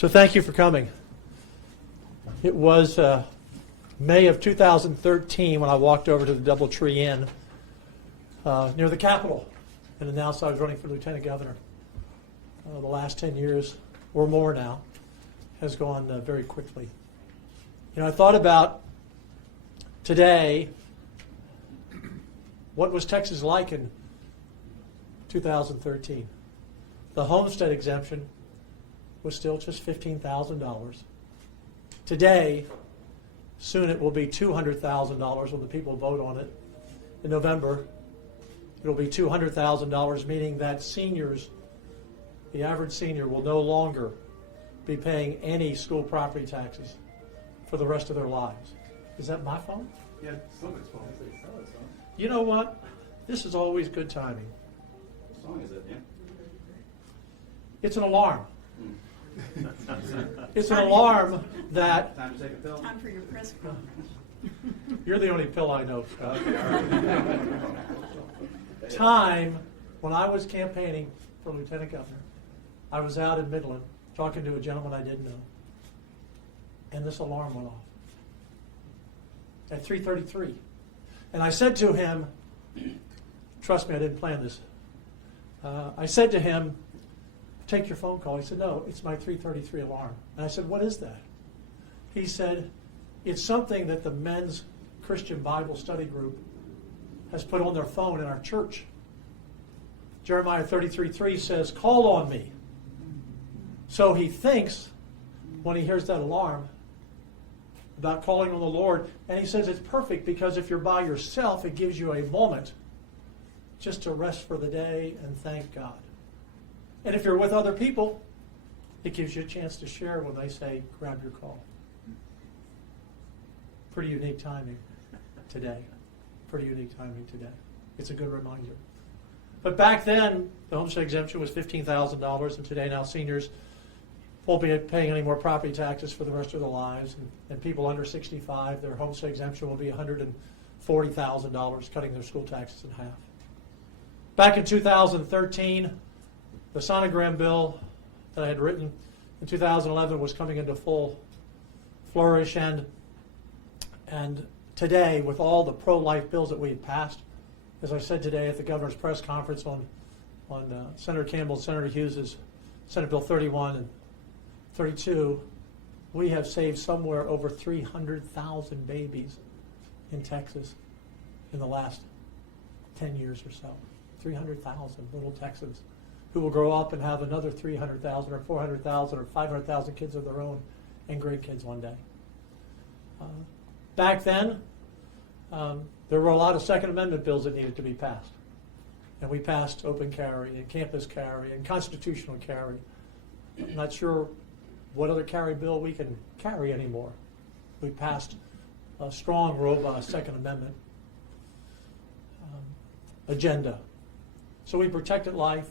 So thank you for coming. It was May of 2013 when I walked over to the DoubleTree Inn near the Capitol and announced I was running for Lieutenant Governor. The last 10 years or more now has gone very quickly. You know, I thought about today, what was Texas like in 2013? The homestead exemption was still just $15,000. Today, soon it will be $200,000 when the people vote on it. In November, it will be $200,000, meaning that seniors, the average senior, will no longer be paying any school property taxes for the rest of their lives. Is that my phone? Yeah, somebody's phone. You know what? This is always good timing. What song is it, yeah? It's an alarm. It's an alarm that Time to take a pill? Time for your press conference. you're the only pill I know, Scott. Okay, all right. Time when I was campaigning for Lieutenant Governor, I was out in Midland talking to a gentleman I didn't know, and this alarm went off at 3:33. And I said to him, trust me, I didn't plan this. I said to him, take your phone call. He said, no, it's my 3:33 alarm. And I said, what is that? He said, it's something that the men's Christian Bible study group has put on their phone in our church. Jeremiah 33:3 says, call on me. So he thinks, when he hears that alarm, about calling on the Lord, and he says it's perfect because if you're by yourself, it gives you a moment just to rest for the day and thank God. And if you're with other people, it gives you a chance to share when they say, grab your call. Pretty unique timing today. Pretty unique timing today. It's a good reminder. But back then, the homestead exemption was $15,000, and today now seniors won't be paying any more property taxes for the rest of their lives. And people under 65, their homestead exemption will be $140,000, cutting their school taxes in half. Back in 2013, the sonogram bill that I had written in 2011 was coming into full flourish, and today, with all the pro-life bills that we had passed, as I said today at the governor's press conference on Senator Campbell and Senator Hughes's Senate Bill 31 and 32, we have saved somewhere over 300,000 babies in Texas in the last 10 years or so. 300,000 little Texans who will grow up and have another 300,000 or 400,000 or 500,000 kids of their own and grandkids one day. Back then, there were a lot of Second Amendment bills that needed to be passed. And we passed open carry and campus carry and constitutional carry. I'm not sure what other carry bill we can carry anymore. We passed a strong, robust Second Amendment agenda. So we protected life.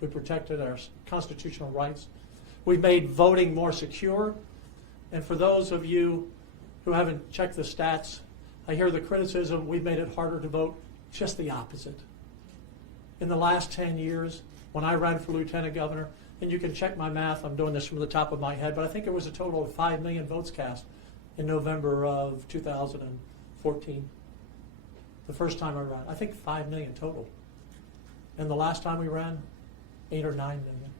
We protected our constitutional rights. We've made voting more secure. And for those of you who haven't checked the stats, I hear the criticism we've made it harder to vote. Just the opposite. In the last 10 years, when I ran for Lieutenant Governor, and you can check my math, I'm doing this from the top of my head, but I think it was a total of 5 million votes cast in November of 2014. The first time I ran. I think 5 million total. And the last time we ran, 8 or 9 million.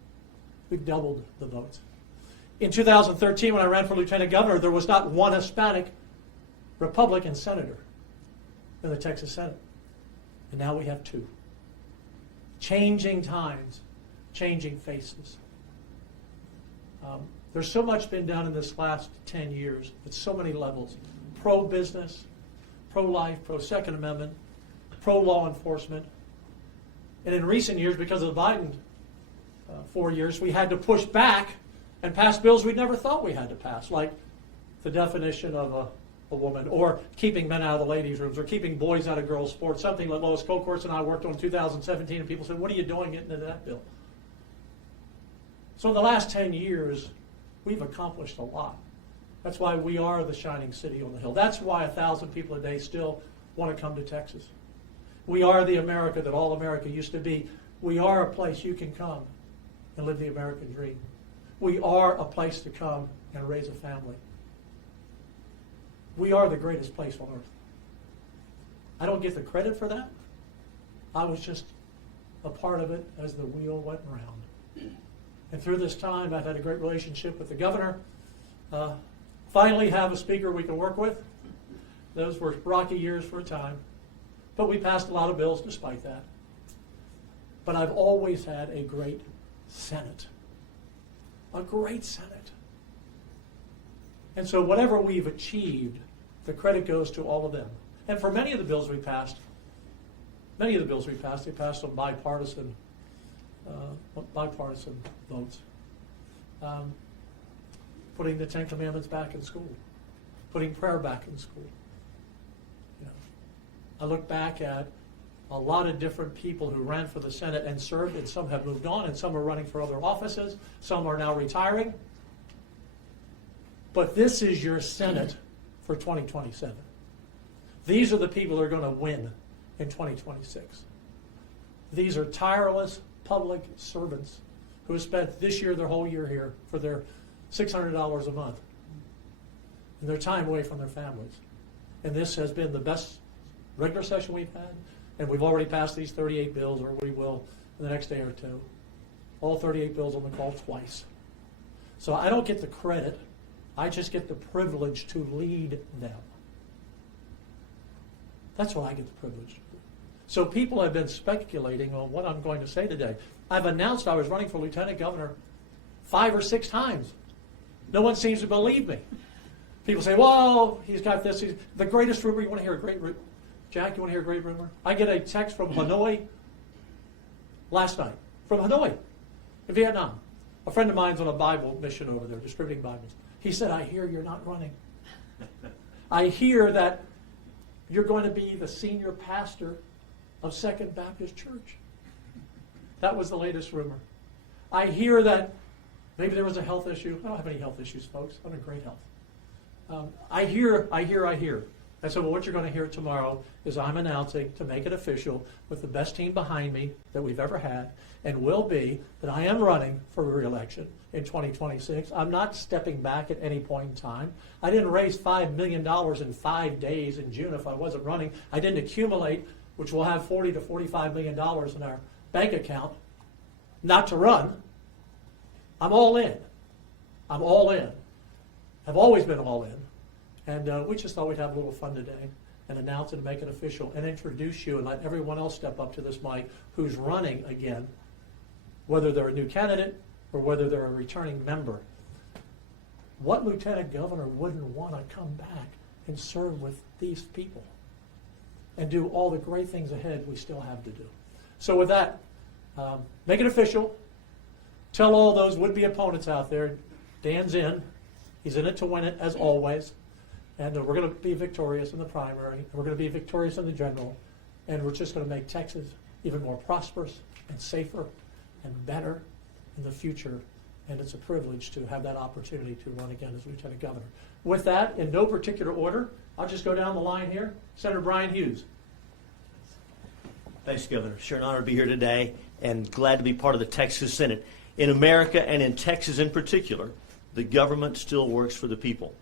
We've doubled the votes. In 2013, when I ran for Lieutenant Governor, there was not one Hispanic Republican senator in the Texas Senate. And now we have 2. Changing times, changing faces. There's so much been done in this last 10 years at so many levels. Pro-business, pro-life, pro-Second Amendment, pro-law enforcement. And in recent years, because of the Biden 4 years, we had to push back and pass bills we never thought we had to pass, like the definition of a woman, or keeping men out of the ladies' rooms, or keeping boys out of girls' sports, something that Lois Colcourse and I worked on in 2017, and people said, what are you doing getting into that bill? So in the last 10 years, we've accomplished a lot. That's why we are the shining city on the hill. That's why 1,000 people a day still want to come to Texas. We are the America that all America used to be. We are a place you can come and live the American dream. We are a place to come and raise a family. We are the greatest place on earth. I don't get the credit for that. I was just a part of it as the wheel went around. And through this time, I've had a great relationship with the governor. Finally have a speaker we can work with. Those were rocky years for a time. But we passed a lot of bills despite that. But I've always had a great Senate. A great Senate. And so whatever we've achieved, the credit goes to all of them. And for many of the bills we passed, they passed on bipartisan votes. Putting the Ten Commandments back in school, putting prayer back in school. You know, I look back at a lot of different people who ran for the Senate and served, and some have moved on, and some are running for other offices, some are now retiring. But this is your Senate for 2027. These are the people who are going to win in 2026. These are tireless public servants who have spent this year, their whole year here, for their $600 a month, and their time away from their families. And this has been the best regular session we've had, and we've already passed these 38 bills, or we will in the next day or two. All 38 bills on the call twice. So I don't get the credit. I just get the privilege to lead them. That's what I get the privilege to do. So people have been speculating on what I'm going to say today. I've announced I was running for lieutenant governor 5 or 6 times. No one seems to believe me. People say, well, he's got this. He's the greatest rumor. You want to hear a great rumor? Jack, you want to hear a great rumor? I get a text from Hanoi last night. From Hanoi, in Vietnam. A friend of mine's on a Bible mission over there, distributing Bibles. He said, I hear you're not running. I hear that you're going to be the senior pastor of Second Baptist Church. That was the latest rumor. I hear that maybe there was a health issue. I don't have any health issues, folks. I'm in great health. I hear. I said, well, what you're going to hear tomorrow is I'm announcing, to make it official, with the best team behind me that we've ever had, and will be, that I am running for re-election in 2026. I'm not stepping back at any point in time. I didn't raise $5 million in 5 days in June if I wasn't running. I didn't accumulate, which will have $40 to $45 million in our bank account, not to run. I'm all in. I'm all in. I've always been all in. And we just thought we'd have a little fun today and announce it and make it official and introduce you and let everyone else step up to this mic who's running again, whether they're a new candidate or whether they're a returning member. What lieutenant governor wouldn't want to come back and serve with these people and do all the great things ahead we still have to do? So with that, make it official. Tell all those would-be opponents out there, Dan's in. He's in it to win it, as always. And we're going to be victorious in the primary. And we're going to be victorious in the general. And we're just going to make Texas even more prosperous and safer and better in the future. And it's a privilege to have that opportunity to run again as lieutenant governor. With that, in no particular order, I'll just go down the line here. Senator Brian Hughes. Thanks, Governor. Sure an honor to be here today and glad to be part of the Texas Senate. In America and in Texas in particular, the government still works for the people.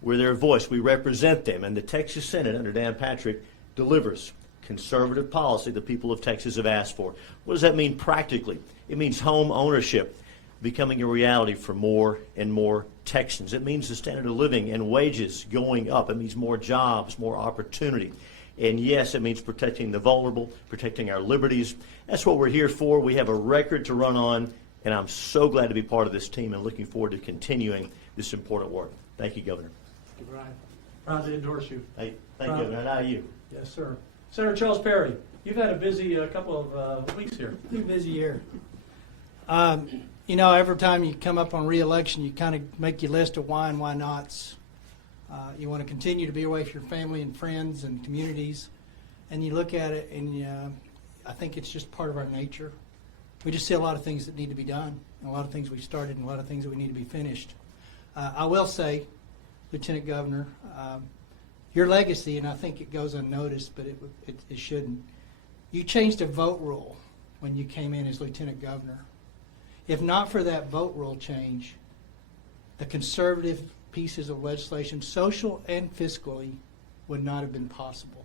We're their voice. We represent them. And the Texas Senate under Dan Patrick delivers conservative policy the people of Texas have asked for. What does that mean practically? It means home ownership becoming a reality for more and more Texans. It means the standard of living and wages going up. It means more jobs, more opportunity. And yes, it means protecting the vulnerable, protecting our liberties. That's what we're here for. We have a record to run on, and I'm so glad to be part of this team and looking forward to continuing this important work. Thank you, Governor. Thank you, Brian. Proud to endorse you. Hey, thank you, Governor. And how are you? Yes, sir. Senator Charles Perry, you've had a busy couple of weeks here. Pretty busy year. You know, every time you come up on re-election, you kind of make your list of why and why nots. You want to continue to be away from your family and friends and communities, and you look at it, and I think it's just part of our nature. We just see a lot of things that need to be done, and a lot of things we started, and a lot of things that we need to be finished. I will say, Lieutenant Governor, your legacy, and I think it goes unnoticed, but it shouldn't. You changed a vote rule when you came in as Lieutenant Governor. If not for that vote rule change, the conservative pieces of legislation, social and fiscally, would not have been possible.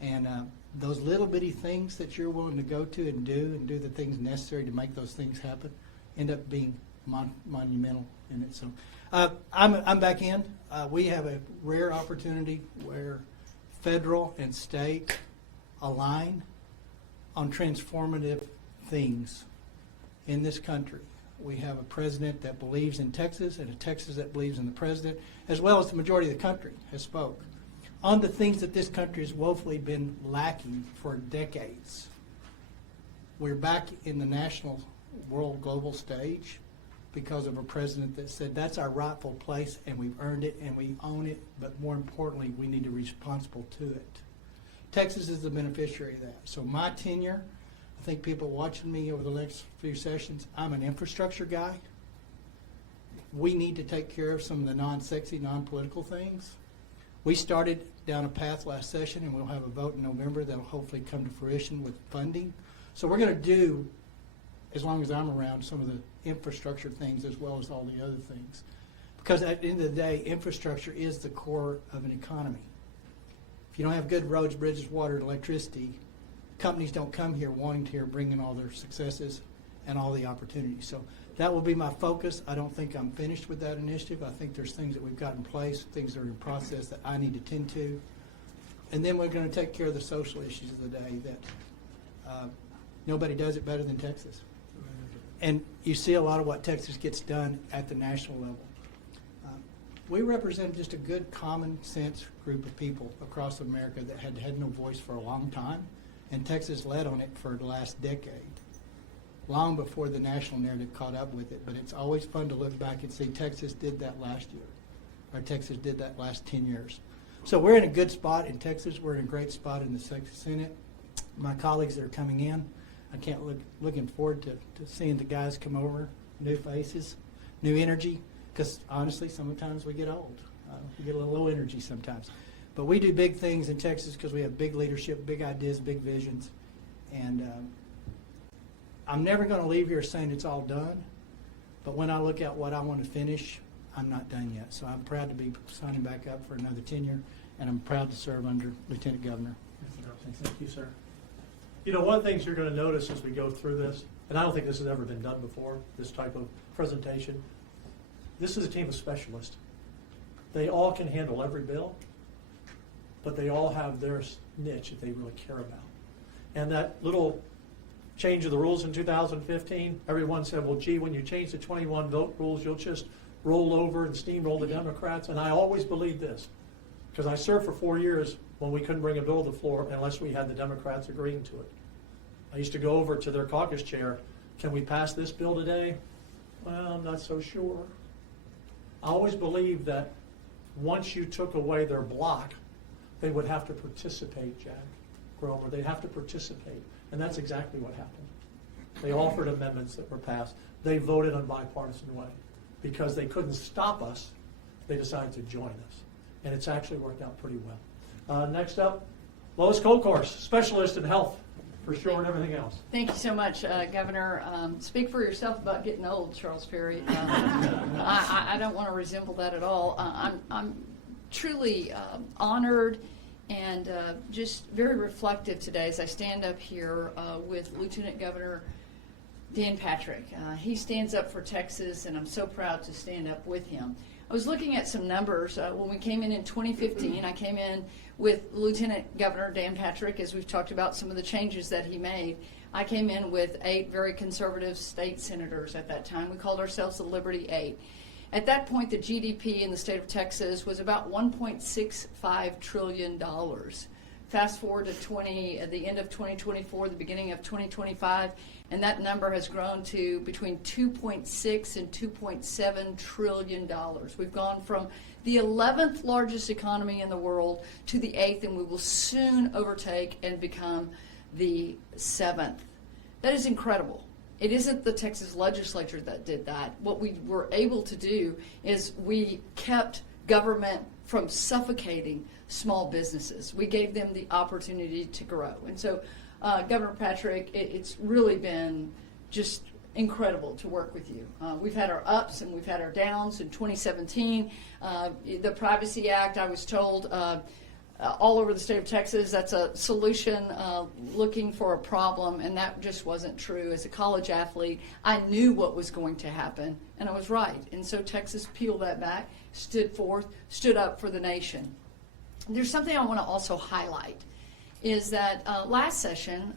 And those little bitty things that you're willing to go to and do the things necessary to make those things happen, end up being monumental in it. So I'm back in. We have a rare opportunity where federal and state align on transformative things in this country. We have a president that believes in Texas and a Texas that believes in the president, as well as the majority of the country has spoke on the things that this country has woefully been lacking for decades. We're back in the national, world, global stage because of a president that said that's our rightful place and we've earned it and we own it, but more importantly, we need to be responsible to it. Texas is the beneficiary of that. So my tenure, I think people watching me over the next few sessions, I'm an infrastructure guy. We need to take care of some of the non-sexy, non-political things. We started down a path last session, and we'll have a vote in November that'll hopefully come to fruition with funding. So we're going to do, as long as I'm around, some of the infrastructure things as well as all the other things. Because at the end of the day, infrastructure is the core of an economy. If you don't have good roads, bridges, water, and electricity, companies don't come here wanting to bring in all their successes and all the opportunities. So that will be my focus. I don't think I'm finished with that initiative. I think there's things that we've got in place, things that are in process that I need to tend to. And then we're going to take care of the social issues of the day that nobody does it better than Texas. And you see a lot of what Texas gets done at the national level. We represent just a good common sense group of people across America that had no voice for a long time. And Texas led on it for the last decade, long before the national narrative caught up with it. But it's always fun to look back and see Texas did that last year, or Texas did that last 10 years. So we're in a good spot in Texas. We're in a great spot in the Senate. My colleagues that are coming in, I can't looking forward to seeing the guys come over, new faces, new energy, because honestly, sometimes we get old. We get a little low energy sometimes. But we do big things in Texas because we have big leadership, big ideas, big visions. And I'm never going to leave here saying it's all done. But when I look at what I want to finish, I'm not done yet. So I'm proud to be signing back up for another tenure, and I'm proud to serve under Lieutenant Governor. Thank you, sir. You know, one of the things you're going to notice as we go through this, and I don't think this has ever been done before, this type of presentation, this is a team of specialists. They all can handle every bill, but they all have their niche that they really care about. And that little change of the rules in 2015, everyone said, well, gee, when you change the 21 vote rules, you'll just roll over and steamroll the Democrats. And I always believed this, because I served for 4 years when we couldn't bring a bill to the floor unless we had the Democrats agreeing to it. I used to go over to their caucus chair, can we pass this bill today? Well, I'm not so sure. I always believed that once you took away their block, they would have to participate, Jack Grover. They'd have to participate. And that's exactly what happened. They offered amendments that were passed. They voted on bipartisan way. Because they couldn't stop us, they decided to join us. And it's actually worked out pretty well. Next up, Lois Colcourse, specialist in health, for sure, and everything else. Thank you so much, Governor. Speak for yourself about getting old, Charles Ferry. I don't want to resemble that at all. I'm truly honored and just very reflective today as I stand up here with Lieutenant Governor Dan Patrick. He stands up for Texas, and I'm so proud to stand up with him. I was looking at some numbers. When we came in 2015, I came in with Lieutenant Governor Dan Patrick, as we've talked about some of the changes that he made. I came in with 8 very conservative state senators at that time. We called ourselves the Liberty 8. At that point, the GDP in the state of Texas was about $1.65 trillion. Fast forward to the end of 2024, the beginning of 2025, and that number has grown to between $2.6 and $2.7 trillion. We've gone from the 11th largest economy in the world to the 8th, and we will soon overtake and become the 7th. That is incredible. It isn't the Texas legislature that did that. What we were able to do is we kept government from suffocating small businesses. We gave them the opportunity to grow. And so, Governor Patrick, it's really been just incredible to work with you. We've had our ups and we've had our downs. In 2017, the Privacy Act, I was told, all over the state of Texas, that's a solution looking for a problem, and that just wasn't true. As a college athlete, I knew what was going to happen, and I was right. And so Texas peeled that back, stood up for the nation. There's something I want to also highlight, is that last session,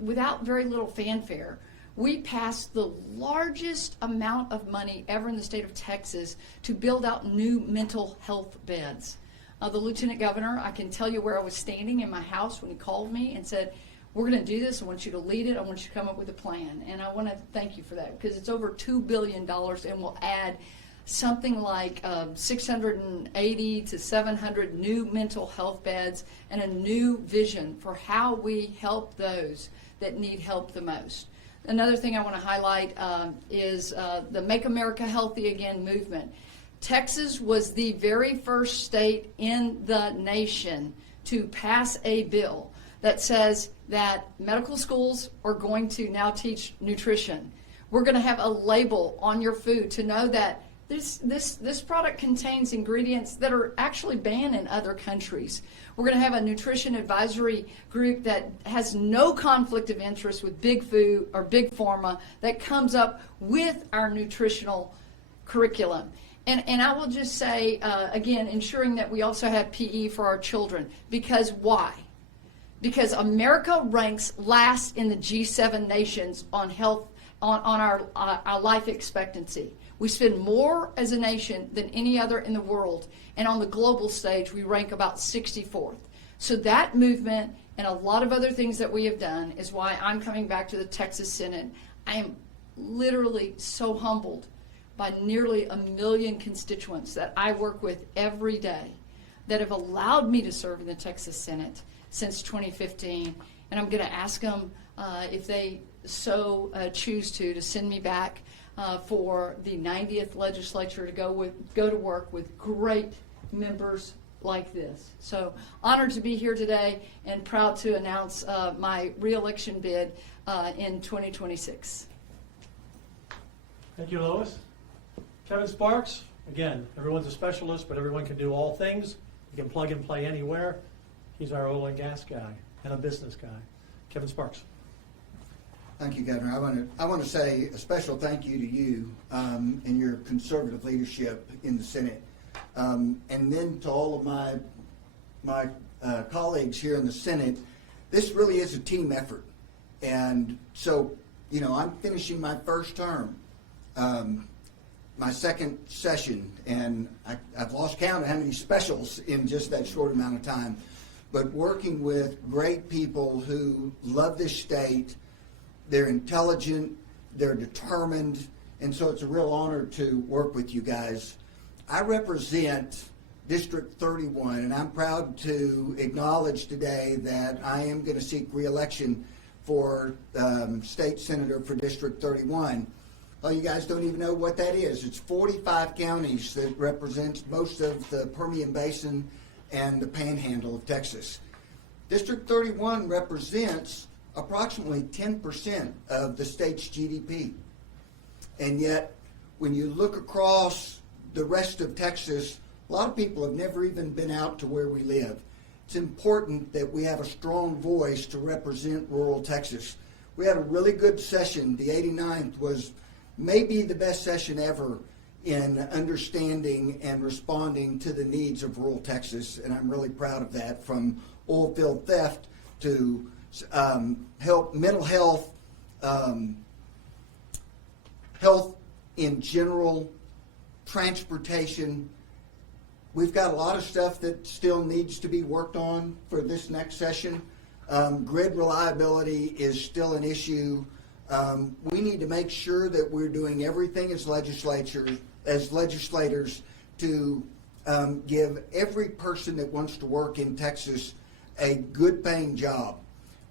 without very little fanfare, we passed the largest amount of money ever in the state of Texas to build out new mental health beds. The lieutenant governor, I can tell you where I was standing in my house when he called me and said, we're going to do this. I want you to lead it. I want you to come up with a plan. And I want to thank you for that, because it's over $2 billion and will add something like 680 to 700 new mental health beds and a new vision for how we help those that need help the most. Another thing I want to highlight is the Make America Healthy Again movement. Texas was the very first state in the nation to pass a bill that says that medical schools are going to now teach nutrition. We're going to have a label on your food to know that this product contains ingredients that are actually banned in other countries. We're going to have a nutrition advisory group that has no conflict of interest with big food or big pharma, that comes up with our nutritional curriculum. And I will just say, again, ensuring that we also have PE for our children. Because why? Because America ranks last in the G7 nations on health, on our life expectancy. We spend more as a nation than any other in the world. And on the global stage, we rank about 64th. So that movement and a lot of other things that we have done is why I'm coming back to the Texas Senate. I am literally so humbled by nearly 1 million constituents that I work with every day that have allowed me to serve in the Texas Senate since 2015. And I'm going to ask them if they so choose to send me back for the 90th legislature to go to work with great members like this. So honored to be here today and proud to announce my reelection bid in 2026. Thank you, Lois. Kevin Sparks, again, everyone's a specialist, but everyone can do all things. You can plug and play anywhere. He's our oil and gas guy and a business guy. Kevin Sparks. Thank you, Governor. I want to say a special thank you to you and your conservative leadership in the Senate, and then to all of my colleagues here in the Senate. This really is a team effort, and so I'm finishing my first term, my second session, and I've lost count of how many specials in just that short amount of time. But working with great people who love this state. They're intelligent, they're determined, and so it's a real honor to work with you guys. I represent District 31, and I'm proud to acknowledge today that I am going to seek re-election for state senator for District 31. Well, you guys don't even know what that is. It's 45 counties that represents most of the Permian Basin and the Panhandle of Texas. District 31 represents approximately 10% of the state's GDP. And yet, when you look across the rest of Texas, a lot of people have never even been out to where we live. It's important that we have a strong voice to represent rural Texas. We had a really good session. The 89th was maybe the best session ever in understanding and responding to the needs of rural Texas, and I'm really proud of that, from oil field theft to help mental health, health in general, transportation. We've got a lot of stuff that still needs to be worked on for this next session. Grid reliability is still an issue. We need to make sure that we're doing everything as legislators to give every person that wants to work in Texas a good paying job.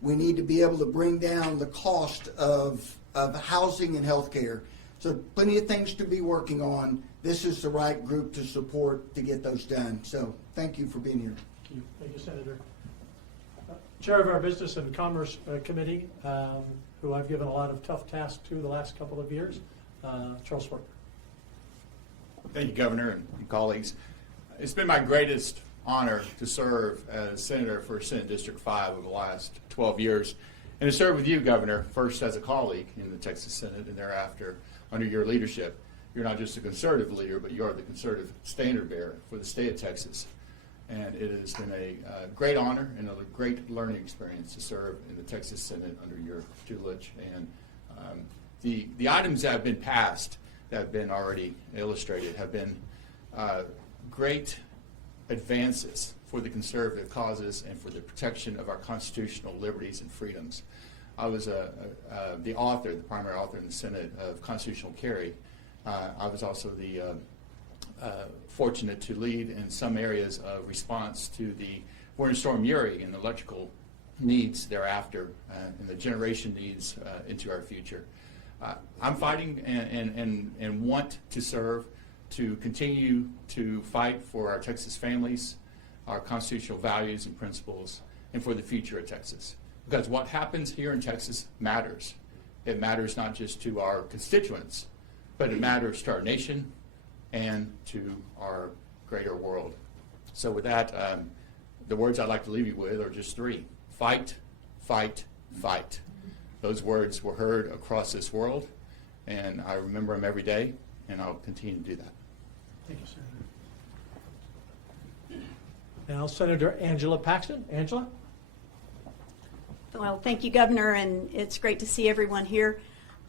We need to be able to bring down the cost of housing and health care. So plenty of things to be working on. This is the right group to support to get those done. So thank you for being here. Thank you, Senator. Chair of our Business and Commerce Committee, who I've given a lot of tough tasks to the last couple of years, Charles Swerter. Thank you, Governor and colleagues. It's been my greatest honor to serve as Senator for Senate District 5 over the last 12 years, and to serve with you, Governor, first as a colleague in the Texas Senate and thereafter under your leadership. You're not just a conservative leader, but you are the conservative standard bearer for the state of Texas. And it has been a great honor and a great learning experience to serve in the Texas Senate under your tutelage. And the items that have been passed, that have been already illustrated, have been great advances for the conservative causes and for the protection of our constitutional liberties and freedoms. I was the author, the primary author in the Senate of constitutional carry. I was also fortunate to lead in some areas of response to the Winter Storm Uri and the electrical needs thereafter and the generation needs into our future. I'm fighting and want to serve to continue to fight for our Texas families, our constitutional values and principles, and for the future of Texas. Because what happens here in Texas matters. It matters not just to our constituents, but it matters to our nation and to our greater world. So with that, the words I'd like to leave you with are just three. Fight, fight, fight. Those words were heard across this world, and I remember them every day, and I'll continue to do that. Thank you, Senator. Now, Senator Angela Paxton. Angela? Well, thank you, Governor, and it's great to see everyone here.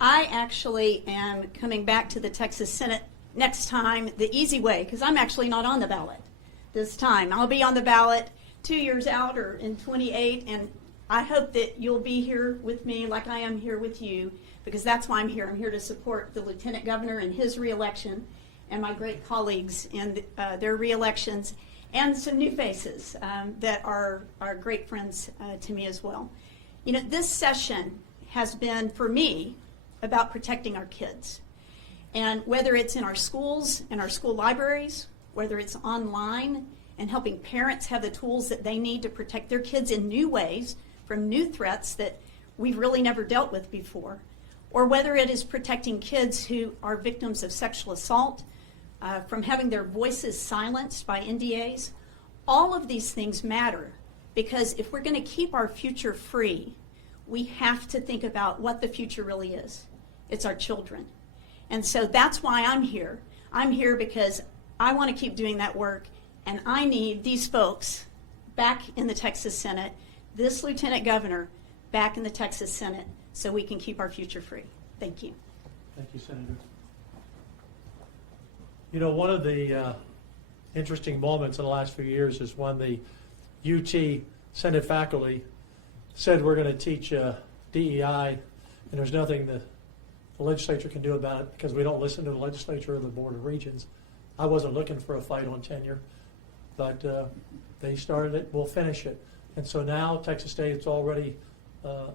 I actually am coming back to the Texas Senate next time the easy way, because I'm actually not on the ballot this time. I'll be on the ballot 2 years out or in 28, and I hope that you'll be here with me like I am here with you, because that's why I'm here. I'm here to support the Lieutenant Governor in his reelection and my great colleagues in their reelections, and some new faces that are great friends to me as well. You know, this session has been, for me, about protecting our kids. And whether it's in our schools, in our school libraries, whether it's online and helping parents have the tools that they need to protect their kids in new ways from new threats that we've really never dealt with before, or whether it is protecting kids who are victims of sexual assault, from having their voices silenced by NDAs, all of these things matter, because if we're going to keep our future free, we have to think about what the future really is. It's our children. And so that's why I'm here. I'm here because I want to keep doing that work, and I need these folks back in the Texas Senate, this Lieutenant Governor back in the Texas Senate, so we can keep our future free. Thank you. Thank you, Senator. You know, one of the interesting moments in the last few years is when the UT Senate faculty said we're going to teach DEI, and there's nothing the legislature can do about it because we don't listen to the legislature or the Board of Regents. I wasn't looking for a fight on tenure, but they started it, we'll finish it. And so now Texas State's already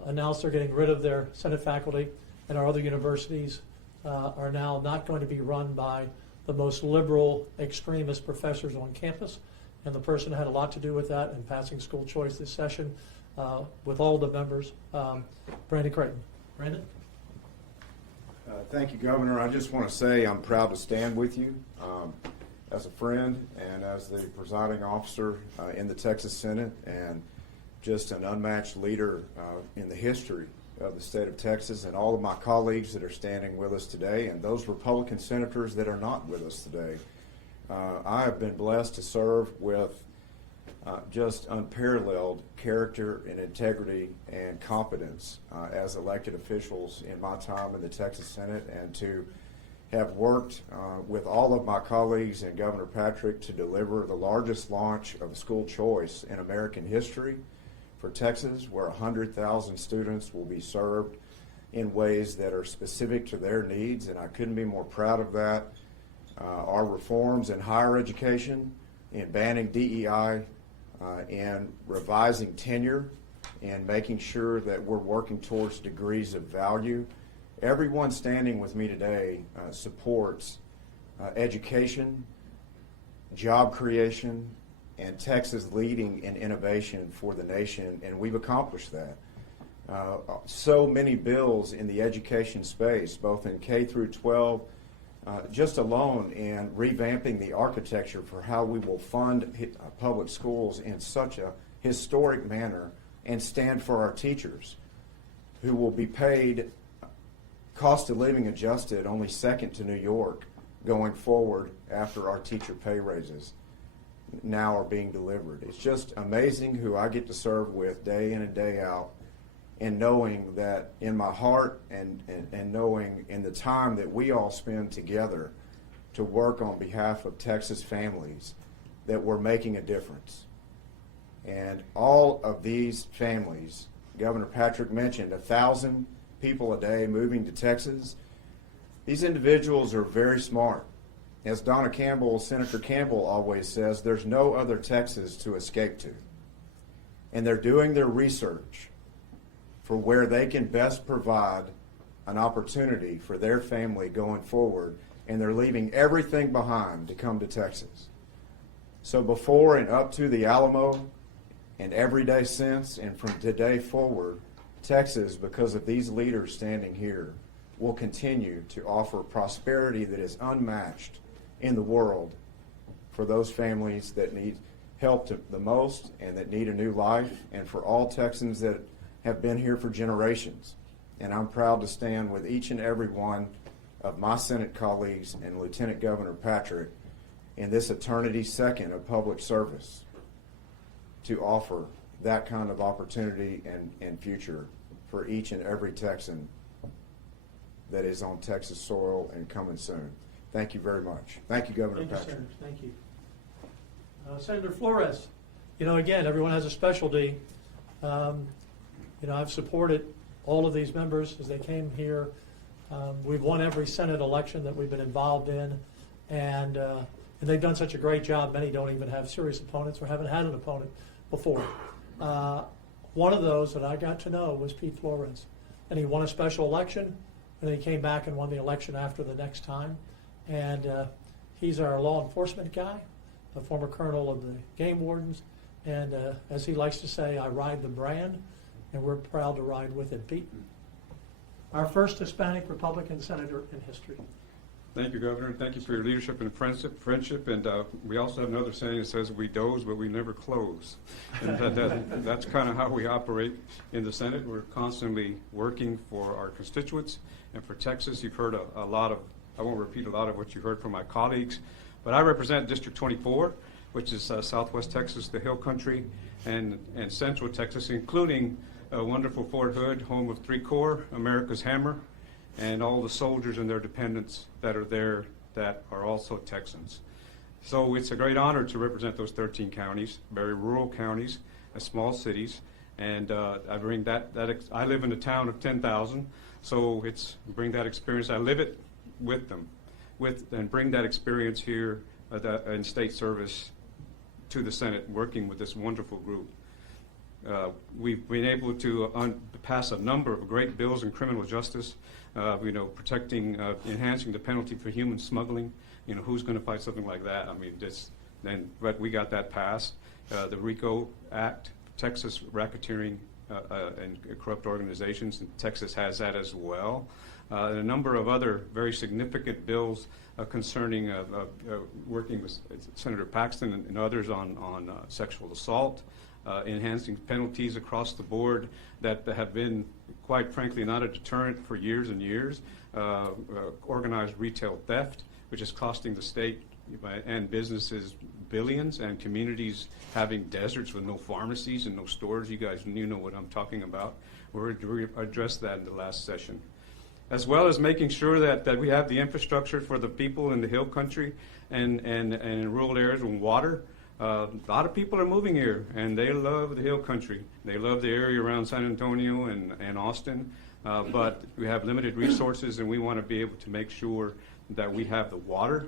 announced they're getting rid of their Senate faculty, and our other universities are now not going to be run by the most liberal extremist professors on campus. And the person had a lot to do with that in passing school choice this session with all the members. Brandon Creighton. Brandon? Thank you, Governor. I just want to say I'm proud to stand with you as a friend and as the presiding officer in the Texas Senate, and just an unmatched leader in the history of the state of Texas, and all of my colleagues that are standing with us today, and those Republican senators that are not with us today. I have been blessed to serve with just unparalleled character and integrity and competence as elected officials in my time in the Texas Senate, and to have worked with all of my colleagues and Governor Patrick to deliver the largest launch of school choice in American history for Texas, where 100,000 students will be served in ways that are specific to their needs, and I couldn't be more proud of that. Our reforms in higher education, in banning DEI, and revising tenure, and making sure that we're working towards degrees of value. Everyone standing with me today supports education, job creation, and Texas leading in innovation for the nation, and we've accomplished that. so many bills in the education space, both in K through 12, just alone in revamping the architecture for how we will fund public schools in such a historic manner and stand for our teachers, who will be paid cost of living adjusted only second to New York going forward after our teacher pay raises now are being delivered. It's just amazing who I get to serve with day in and day out, and knowing that in my heart and knowing in the time that we all spend together to work on behalf of Texas families, that we're making a difference. And all of these families, Governor Patrick mentioned 1,000 people a day moving to Texas. These individuals are very smart. As Donna Campbell, Senator Campbell always says, there's no other Texas to escape to. And they're doing their research for where they can best provide an opportunity for their family going forward, and they're leaving everything behind to come to Texas. So before and up to the Alamo, and every day since, and from today forward, Texas, because of these leaders standing here, will continue to offer prosperity that is unmatched in the world for those families that need help the most and that need a new life, and for all Texans that have been here for generations. And I'm proud to stand with each and every one of my Senate colleagues and Lieutenant Governor Patrick in this eternity second of public service to offer that kind of opportunity and future for each and every Texan that is on Texas soil and coming soon. Thank you very much. Thank you, Governor Thank you, Patrick. Senator. Thank you. Senator Flores, again, everyone has a specialty. I've supported all of these members as they came here. We've won every Senate election that we've been involved in, and they've done such a great job. Many don't even have serious opponents or haven't had an opponent before. One of those that I got to know was Pete Flores, and he won a special election, and then he came back and won the election after the next time. And he's our law enforcement guy, a former colonel of the game wardens, and as he likes to say, I ride the brand, and we're proud to ride with it. Pete, our first Hispanic Republican senator in history. Thank you, Governor. Thank you for your leadership and friendship. And we also have another saying that says, we doze, but we never close. And that's kind of how we operate in the Senate. We're constantly working for our constituents and for Texas. You've heard a lot of, I won't repeat a lot of what you heard from my colleagues, but I represent District 24, which is Southwest Texas, the Hill Country, and Central Texas, including wonderful Fort Hood, home of 3 Corps, America's Hammer, and all the soldiers and their dependents that are there that are also Texans. So it's a great honor to represent those 13 counties, very rural counties, small cities, and I bring that I live in a town of 10,000, so it's bring that experience. I live it with them, and bring that experience here in state service to the Senate, working with this wonderful group. We've been able to pass a number of great bills in criminal justice, protecting, enhancing the penalty for human smuggling. Who's going to fight something like that? I mean, but we got that passed. The RICO Act, Texas Racketeering and Corrupt Organizations, and Texas has that as well. And a number of other very significant bills concerning working with Senator Paxton and others on sexual assault. Enhancing penalties across the board that have been, quite frankly, not a deterrent for years and years. Organized retail theft, which is costing the state and businesses billions, and communities having deserts with no pharmacies and no stores. You guys, know what I'm talking about. We addressed that in the last session. As well as making sure that we have the infrastructure for the people in the Hill Country and in rural areas with water. A lot of people are moving here, and they love the Hill Country. They love the area around San Antonio and Austin, but we have limited resources, and we want to be able to make sure that we have the water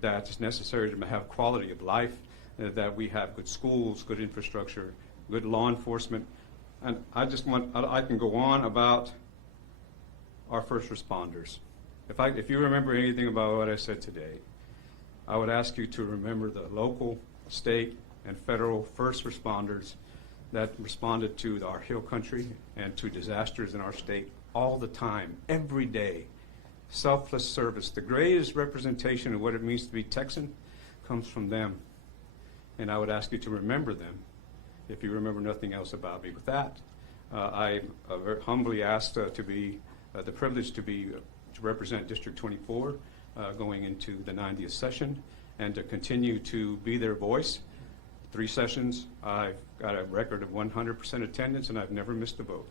that's necessary to have quality of life, that we have good schools, good infrastructure, good law enforcement. And I can go on about our first responders. If you remember anything about what I said today, I would ask you to remember the local, state, and federal first responders that responded to our hill country and to disasters in our state all the time, every day. Selfless service. The greatest representation of what it means to be Texan comes from them. And I would ask you to remember them if you remember nothing else about me. With that, I very humbly asked to be the privilege to represent District 24 going into the 90th session and to continue to be their voice. 3 sessions, I've got a record of 100% attendance, and I've never missed a vote.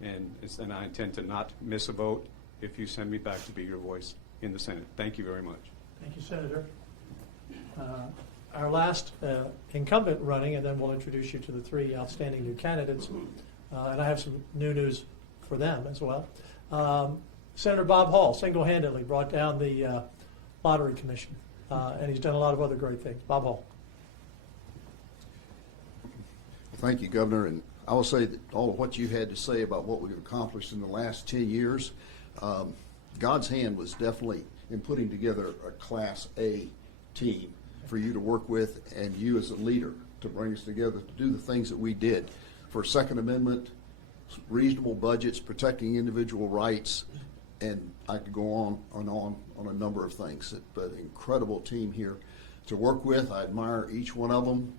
And I intend to not miss a vote if you send me back to be your voice in the Senate. Thank you very much. Thank you, Senator. Our last incumbent running, and then we'll introduce you to the 3 outstanding new candidates. And I have some new news for them as well. Senator Bob Hall single-handedly brought down the Lottery Commission, and he's done a lot of other great things. Bob Hall. Thank you, Governor, and I will say that all of what you had to say about what we've accomplished in the last 10 years, God's hand was definitely in putting together a Class A team for you to work with and you as a leader to bring us together to do the things that we did for Second Amendment, reasonable budgets, protecting individual rights, and I could go on and on a number of things. But an incredible team here to work with. I admire each one of them.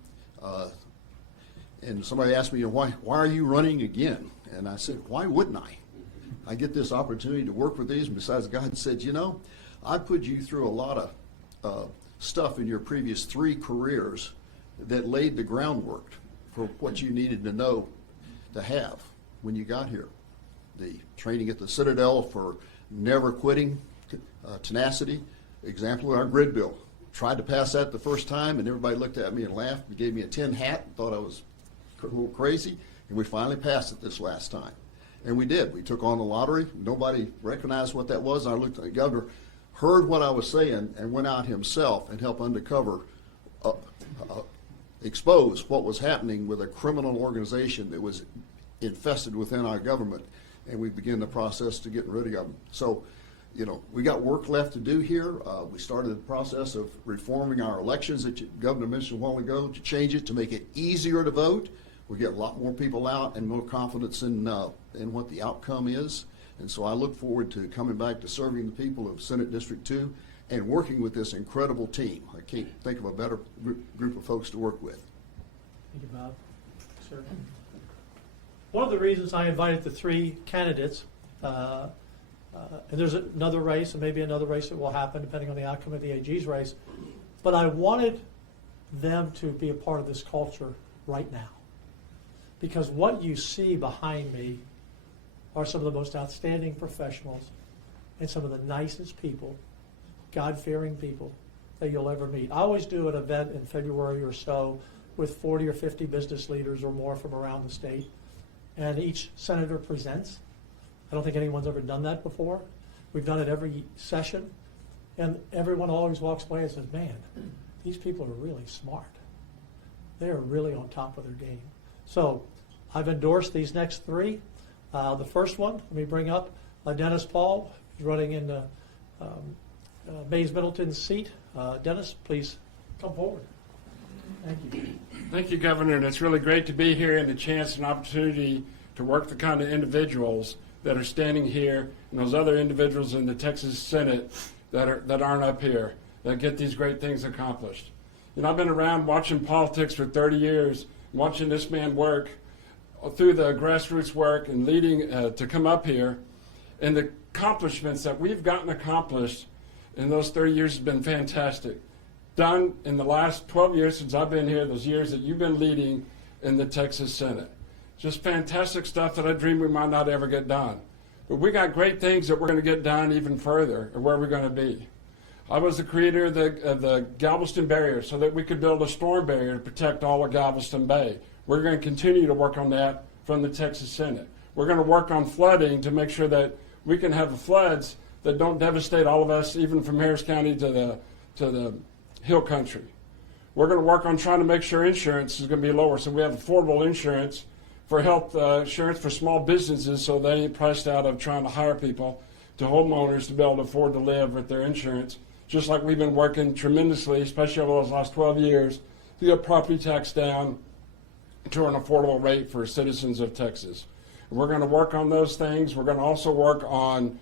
And somebody asked me, why are you running again? And I said, why wouldn't I? I get this opportunity to work with these, and besides, God said, I put you through a lot of stuff in your previous 3 careers that laid the groundwork for what you needed to know to have when you got here. The training at the Citadel for never quitting, tenacity, example of our grid bill. Tried to pass that the first time, and everybody looked at me and laughed and gave me a tin hat and thought I was a little crazy, and we finally passed it this last time. And we did. We took on the lottery. Nobody recognized what that was. I looked at the governor, heard what I was saying, and went out himself and helped undercover, expose what was happening with a criminal organization that was infested within our government, and we began the process to get rid of them. So, we got work left to do here. We started the process of reforming our elections that Governor mentioned a while ago, to change it, to make it easier to vote. We get a lot more people out and more confidence in what the outcome is. And so I look forward to coming back to serving the people of Senate District 2 and working with this incredible team. I can't think of a better group of folks to work with. Thank you, Bob. Sir. One of the reasons I invited the 3 candidates, and there's another race, and maybe another race that will happen depending on the outcome of the AG's race, but I wanted them to be a part of this culture right now. Because what you see behind me are some of the most outstanding professionals and some of the nicest people, God-fearing people that you'll ever meet. I always do an event in February or so with 40 or 50 business leaders or more from around the state, and each senator presents. I don't think anyone's ever done that before. We've done it every session, and everyone always walks away and says, man, these people are really smart. They are really on top of their game. So I've endorsed these next 3. The first one, let me bring up Dennis Paul, who's running in Mays Middleton's seat. Dennis, please come forward. Thank you. Thank you, Governor, and it's really great to be here and the chance and opportunity to work with the kind of individuals that are standing here and those other individuals in the Texas Senate that aren't up here, that get these great things accomplished. I've been around watching politics for 30 years, watching this man work through the grassroots work and leading to come up here, and the accomplishments that we've gotten accomplished in those 30 years has been fantastic. Done in the last 12 years since I've been here, those years that you've been leading in the Texas Senate. Just fantastic stuff that I dream we might not ever get done. But we got great things that we're going to get done even further, or where we're going to be. I was the creator of the Galveston barrier so that we could build a storm barrier to protect all of Galveston Bay. We're going to continue to work on that from the Texas Senate. We're going to work on flooding to make sure that we can have the floods that don't devastate all of us, even from Harris County to the hill country. We're going to work on trying to make sure insurance is going to be lower, so we have affordable insurance for health insurance for small businesses, so they ain't priced out of trying to hire people, to homeowners to be able to afford to live with their insurance. Just like we've been working tremendously, especially over those last 12 years, to get property tax down, to an affordable rate for citizens of Texas. And we're going to work on those things. We're going to also work on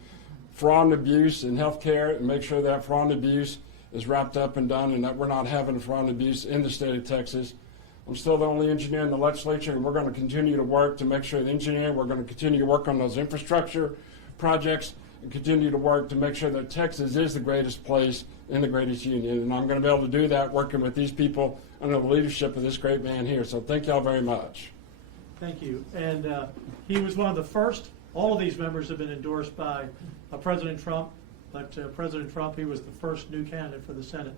fraud and abuse in healthcare and make sure that fraud and abuse is wrapped up and done and that we're not having fraud and abuse in the state of Texas. I'm still the only engineer in the legislature, and we're going to continue to work to make sure the engineer, we're going to continue to work on those infrastructure projects and continue to work to make sure that Texas is the greatest place in the greatest union. And I'm going to be able to do that working with these people under the leadership of this great man here. So thank y'all very much. Thank you. And he was one of the first. All of these members have been endorsed by President Trump, but President Trump, he was the first new candidate for the Senate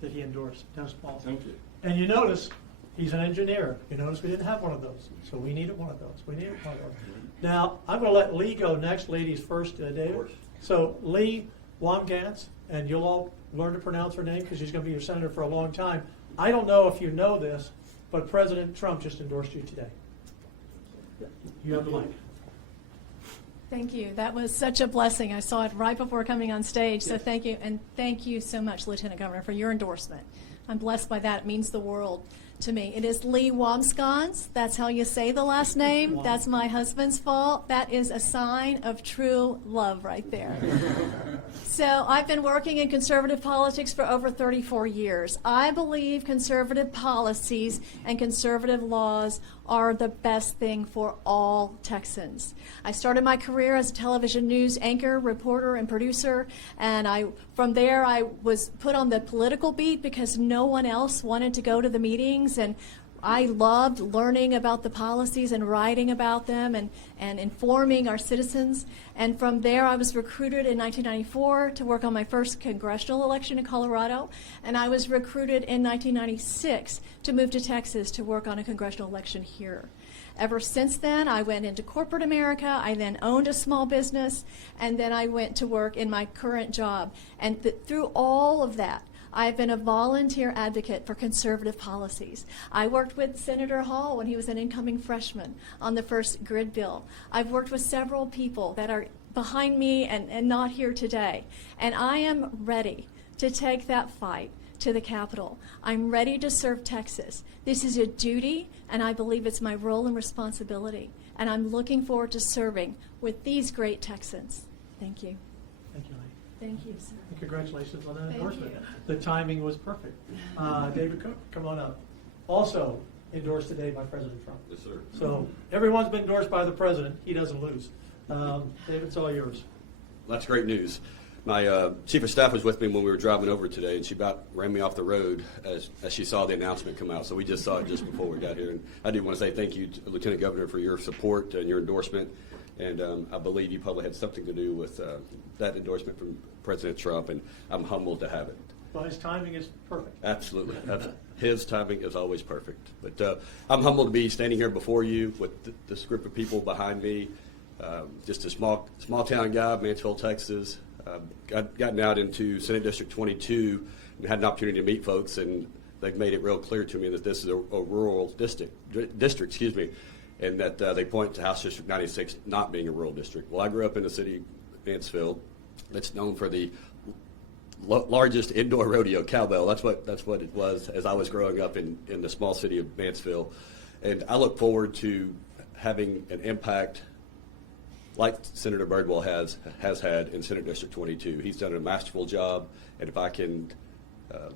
that he endorsed. Dennis Paul. Thank you. And you notice he's an engineer. You notice we didn't have one of those, so we needed one of those. We needed one of those. Now I'm going to let Lee go next. Ladies first, David. So Lee Wamgans, and you'll all learn to pronounce her name because she's going to be your senator for a long time. I don't know if you know this, but President Trump just endorsed you today. You have the mic. Thank you. That was such a blessing. I saw it right before coming on stage, so thank you. And thank you so much, Lieutenant Governor, for your endorsement. I'm blessed by that. It means the world to me. It is Lee Wamscons. That's how you say the last name. That's my husband's fault. That is a sign of true love right there. So I've been working in conservative politics for over 34 years. I believe conservative policies and conservative laws are the best thing for all Texans. I started my career as a television news anchor, reporter, and producer, and from there I was put on the political beat because no one else wanted to go to the meetings, and I loved learning about the policies and writing about them and informing our citizens. And from there, I was recruited in 1994 to work on my first congressional election in Colorado. And I was recruited in 1996 to move to Texas to work on a congressional election here. Ever since then, I went into corporate America. I then owned a small business. And then I went to work in my current job. And through all of that, I've been a volunteer advocate for conservative policies. I worked with Senator Hall when he was an incoming freshman on the first grid bill. I've worked with several people that are behind me and not here today. And I am ready to take that fight to the Capitol. I'm ready to serve Texas. This is a duty, and I believe it's my role and responsibility. And I'm looking forward to serving with these great Texans. Thank you. Thank you, Lee. Thank you, sir. And congratulations on that Thank endorsement. you. The timing was perfect. David Cook, come on up. Also endorsed today by President Trump. Yes, sir. So everyone's been endorsed by the president. He doesn't lose. David, it's all yours. That's great news. My chief of staff was with me when we were driving over today, and she about ran me off the road as she saw the announcement come out. So we just saw it just before we got here. And I do want to say thank you, to Lieutenant Governor, for your support and your endorsement. And I believe you probably had something to do with that endorsement from President Trump, and I'm humbled to have it. Well, his timing is perfect. Absolutely. His timing is always perfect. But I'm humbled to be standing here before you with this group of people behind me. Just a small town guy, Mansfield, Texas. Gotten out into Senate District 22 and had an opportunity to meet folks, and they've made it real clear to me that this is a rural district, and that they point to House District 96 not being a rural district. Well, I grew up in the city of Mansfield that's known for the largest indoor rodeo, cowbell. That's what it was as I was growing up in the small city of Mansfield. And I look forward to having an impact like Senator Birdwell has had in Senate District 22. He's done a masterful job, and if I can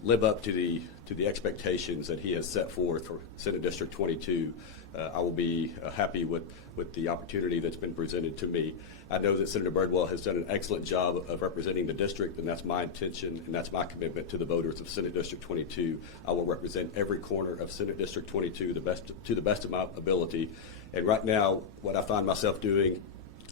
live up to the expectations that he has set forth for Senate District 22, I will be happy with the opportunity that's been presented to me. I know that Senator Birdwell has done an excellent job of representing the district, and that's my intention, and that's my commitment to the voters of Senate District 22. I will represent every corner of Senate District 22 to the best of my ability. And right now, what I find myself doing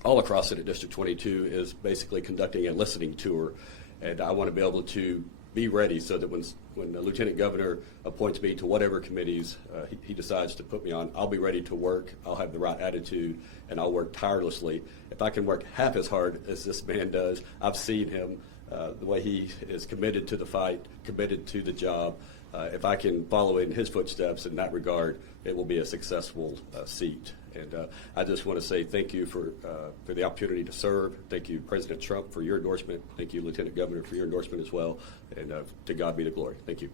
all across Senate District 22 is basically conducting a listening tour, and I want to be able to be ready so that when the Lieutenant Governor appoints me to whatever committees he decides to put me on, I'll be ready to work, I'll have the right attitude, and I'll work tirelessly. If I can work half as hard as this man does, I've seen him, the way he is committed to the fight, committed to the job. If I can follow in his footsteps in that regard, it will be a successful seat. And I just want to say thank you for the opportunity to serve. Thank you, President Trump, for your endorsement. Thank you, Lieutenant Governor, for your endorsement as well. And to God be the glory. Thank you.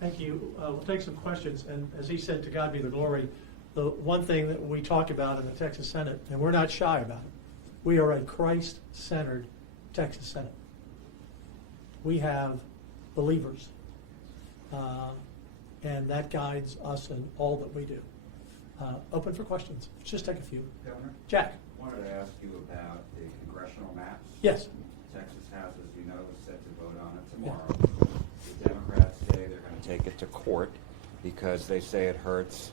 Thank you. We'll take some questions, and as he said, to God be the glory. The one thing that we talk about in the Texas Senate, and we're not shy about it, we are a Christ-centered Texas Senate. We have believers, and that guides us in all that we do. Open for questions. Let's just take a few. Governor? Jack. I wanted to ask you about the congressional maps. Yes. Texas House, as you know, is set to vote on it tomorrow. The Democrats say they're going to take it to court because they say it hurts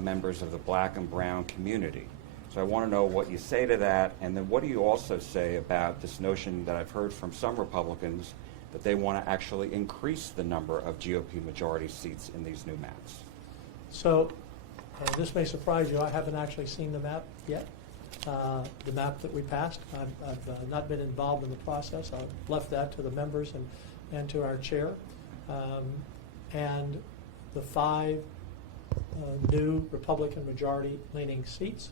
members of the black and brown community. So I want to know what you say to that, and then what do you also say about this notion that I've heard from some Republicans that they want to actually increase the number of GOP majority seats in these new maps? So this may surprise you. I haven't actually seen the map yet. The map that we passed. I've not been involved in the process. I've left that to the members and to our chair. And the 5 new Republican majority-leaning seats,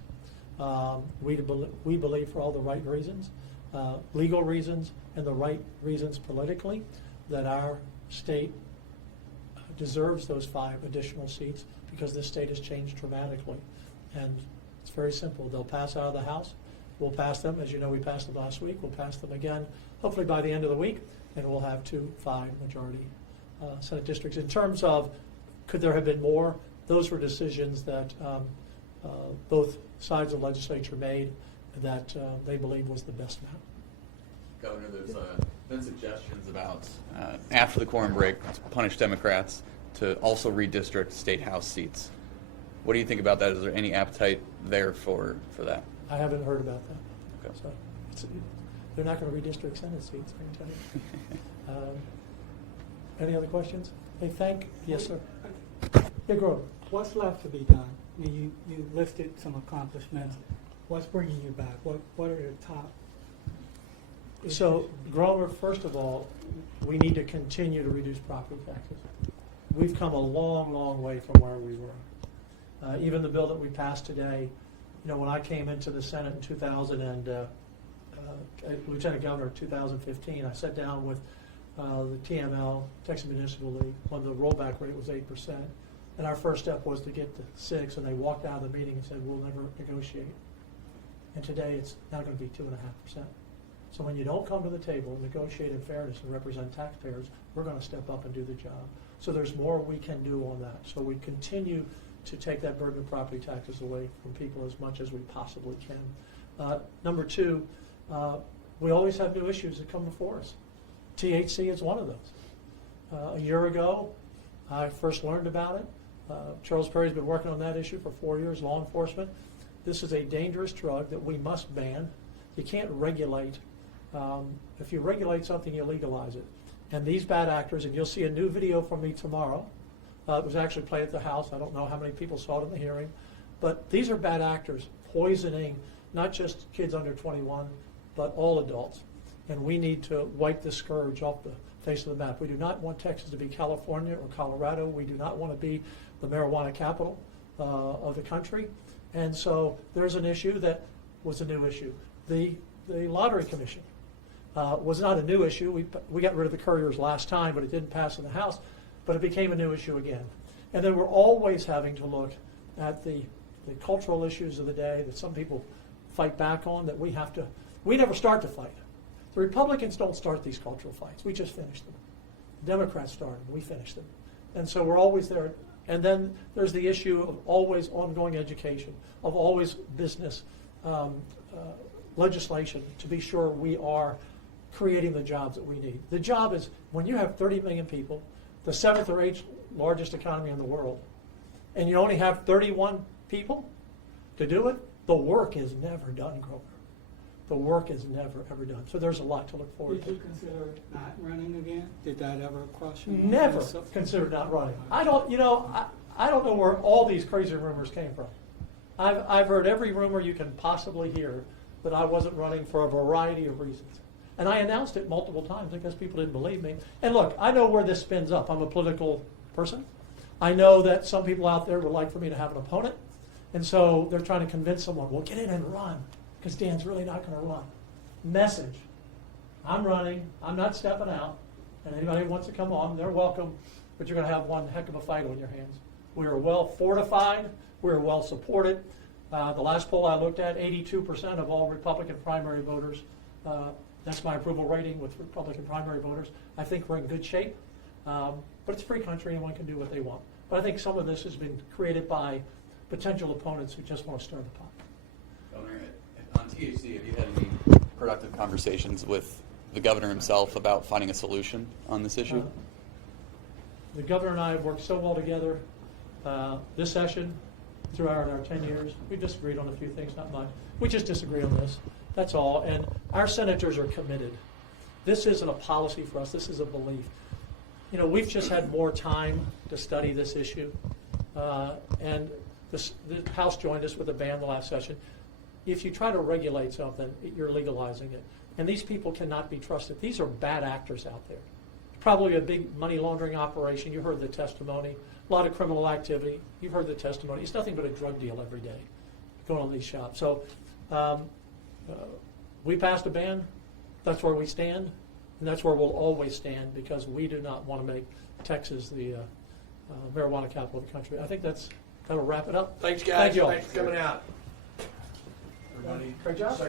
we believe for all the right reasons, legal reasons, and the right reasons politically, that our state deserves those 5 additional seats because this state has changed dramatically. And it's very simple. They'll pass out of the House. We'll pass them. As you know, we passed them last week. We'll pass them again, hopefully by the end of the week, and we'll have 2 5 majority Senate districts. In terms of could there have been more, those were decisions that both sides of the legislature made that they believe was the best map. Governor, there's been suggestions about, after the quorum break, to punish Democrats to also redistrict state House seats. What do you think about that? Is there any appetite there for that? I haven't heard about that. Okay. So they're not going to redistrict Senate seats, I can tell you. Any other questions? Yes, sir. Hey, Grover, what's left to be done? I mean, you listed some accomplishments. What's bringing you back? What are your top? So, Grover, first of all, we need to continue to reduce property taxes. We've come a long, long way from where we were. Even the bill that we passed today, you know, when I came into the Senate in 2000 and Lieutenant Governor in 2015, I sat down with the TML, Texas Municipal League, when the rollback rate was 8%. And our first step was to get to 6, and they walked out of the meeting and said, we'll never negotiate. And today it's now going to be 2.5%. So when you don't come to the table and negotiate in fairness and represent taxpayers, we're going to step up and do the job. So there's more we can do on that. So we continue to take that burden of property taxes away from people as much as we possibly can. Number 2, we always have new issues that come before us. THC is one of those. A year ago, I first learned about it. Charles Perry's been working on that issue for 4 years, law enforcement. This is a dangerous drug that we must ban. You can't regulate. If you regulate something, you legalize it. And these bad actors, and you'll see a new video from me tomorrow. It was actually played at the House. I don't know how many people saw it in the hearing. But these are bad actors poisoning not just kids under 21, but all adults. And we need to wipe the scourge off the face of the map. We do not want Texas to be California or Colorado. We do not want to be the marijuana capital of the country. And so there's an issue that was a new issue. The Lottery Commission was not a new issue. We got rid of the couriers last time, but it didn't pass in the House. But it became a new issue again. And then we're always having to look at the cultural issues of the day that some people fight back on, that we never start to fight. The Republicans don't start these cultural fights. We just finish them. The Democrats started them. We finished them. And so we're always there. And then there's the issue of always ongoing education, of always business legislation to be sure we are creating the jobs that we need. The job is when you have 30 million people, the 7th or 8th largest economy in the world, and you only have 31 people to do it, the work is never done, Grover. The work is never, ever done. So there's a lot to look forward to. Did you consider not running again? Did that ever cross your mind? Never considered not running. I don't know where all these crazy rumors came from. I've heard every rumor you can possibly hear that I wasn't running for a variety of reasons. And I announced it multiple times because people didn't believe me. And look, I know where this spins up. I'm a political person. I know that some people out there would like for me to have an opponent. And so they're trying to convince someone, well, get in and run, because Dan's really not going to run. Message. I'm running. I'm not stepping out. And anybody who wants to come on, they're welcome. but you're going to have one heck of a fight on your hands. We are well fortified. We are well supported. The last poll I looked at, 82% of all Republican primary voters, that's my approval rating with Republican primary voters. I think we're in good shape, but it's a free country and one can do what they want. But I think some of this has been created by potential opponents who just want to stir the pot. Governor, on THC, have you had any productive conversations with the governor himself about finding a solution on this issue? The governor and I have worked so well together this session, throughout our 10 years. We disagreed on a few things, not much. We just disagree on this. That's all. And our senators are committed. This isn't a policy for us. This is a belief. You know, we've just had more time to study this issue. And the House joined us with a ban the last session. If you try to regulate something, you're legalizing it. And these people cannot be trusted. These are bad actors out there. Probably a big money laundering operation. You heard the testimony. A lot of criminal activity. You've heard the testimony. It's nothing but a drug deal every day going on in these shops. So we passed a ban. That's where we stand. And that's where we'll always stand because we do not want to make Texas the marijuana capital of the country. I think that'll wrap it up. Thanks, guys. Thank you all. Thanks for coming out. Everybody. Great job.